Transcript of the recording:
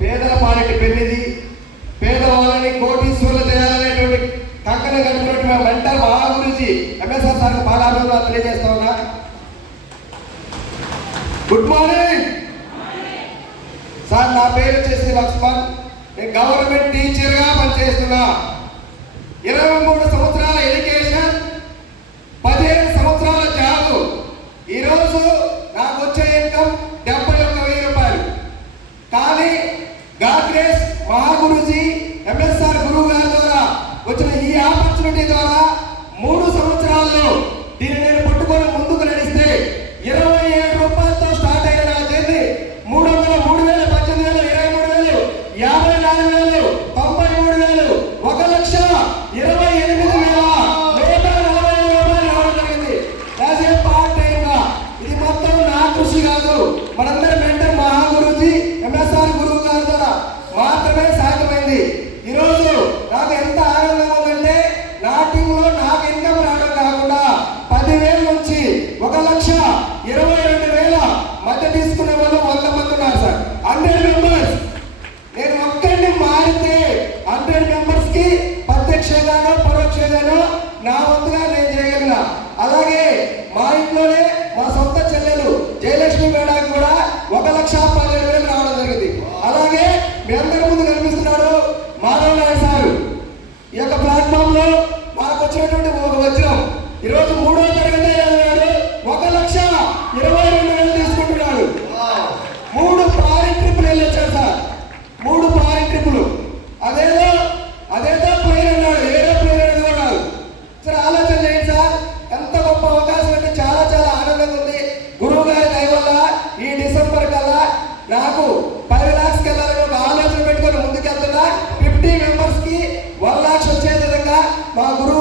పేదల పాలిటి పెన్నిది, పేదవాళ్ళని కోటీశ్వరులు చేయాలనేటువంటి కంకణం కట్టుకున్నట్టు మా మెంటర్ మహాగురుజీ ఎంఎస్ఆర్ సార్ బాగా తెలియజేస్తా ఉన్నా. Good morning sir. నా పేరు వచ్చేసి లక్ష్మణ్. నేను గవర్నమెంట్ టీచర్గా పనిచేస్తున్నా. 23 సంవత్సరాల ఎడ్యుకేషన్, 15 సంవత్సరాల జాబ్. ఈరోజు నాకు వచ్చే ఇన్కమ్ 71,000 రూపాయలు. కానీ గాడ్రేస్ మహాగురుజీ ఎంఎస్ఆర్ గురువు గారి ద్వారా వచ్చిన ఈ ఆపర్చునిటీ ద్వారా 3 సంవత్సరాల్లో దీన్ని నేను పట్టుకొని ముందుకు నడిస్తే 27 రూపాయలతో స్టార్ట్ అయిన నా జర్నీ 300, 3,000, 18,000, 23,000, 54,000, 93,000, 1,28,145 రూపాయలు రావడం జరిగింది. యాజ్ ఏ పార్ట్ టైం గా. ఇది మొత్తం నా కృషి కాదు, మనందరి మెంటర్ మహాగురుజీ ఎంఎస్ఆర్ గురువు గారి ద్వారా మాత్రమే సాధ్యమైంది. ఈరోజు నాకు ఎంత ఆనందంగా ఉందంటే నా టీంలో నాకు ఇన్కమ్ రావడం కాకుండా 10,000 నుంచి 1,22,000 మధ్య తీసుకునే వాళ్ళు 100 మంది ఉన్నారు సార్. 100 మెంబర్స్. నేను ఒక్కడిని మారితే 100 మెంబర్స్ కి ప్రత్యక్షంగానో పరోక్షంగానో నా వంతుగా నేను చేయగలిగిన. అలాగే మా ఇంట్లోనే మా సొంత చెల్లెలు జయలక్ష్మి మేడానికి కూడా 1,17,000 రావడం జరిగింది. అలాగే మీ అందరి ముందు కనిపిస్తున్నాడు మాధవ్ నాయుడు సార్. ఈ యొక్క ప్లాట్ఫామ్ లో మనకు వచ్చినటువంటి ఒక వజ్రం ఈరోజు 3వ తరగతి చదివాడు, 1,22,000 తీసుకుంటున్నాడు. 3 ఫారిన్ ట్రిప్పులు వెళ్ళొచ్చాడు సార్. 3 ఫారిన్ ట్రిప్పులు. అదేదో ప్లేన్ అన్నాడు, ఏరోప్లేన్ అనేది కూడా కాదు సార్. ఆలోచన చేయండి సార్, ఎంత గొప్ప అవకాశం అంటే చాలా చాలా ఆనందంగా ఉంది. గురువు గారి దయ వల్ల ఈ డిసెంబర్ కల్లా నాకు 10 lakhs వెళ్ళాలని ఒక ఆలోచన పెట్టుకొని ముందుకెళ్తున్నా. 50 మెంబర్స్ కి 1 lakh వచ్చే విధంగా మా గురువు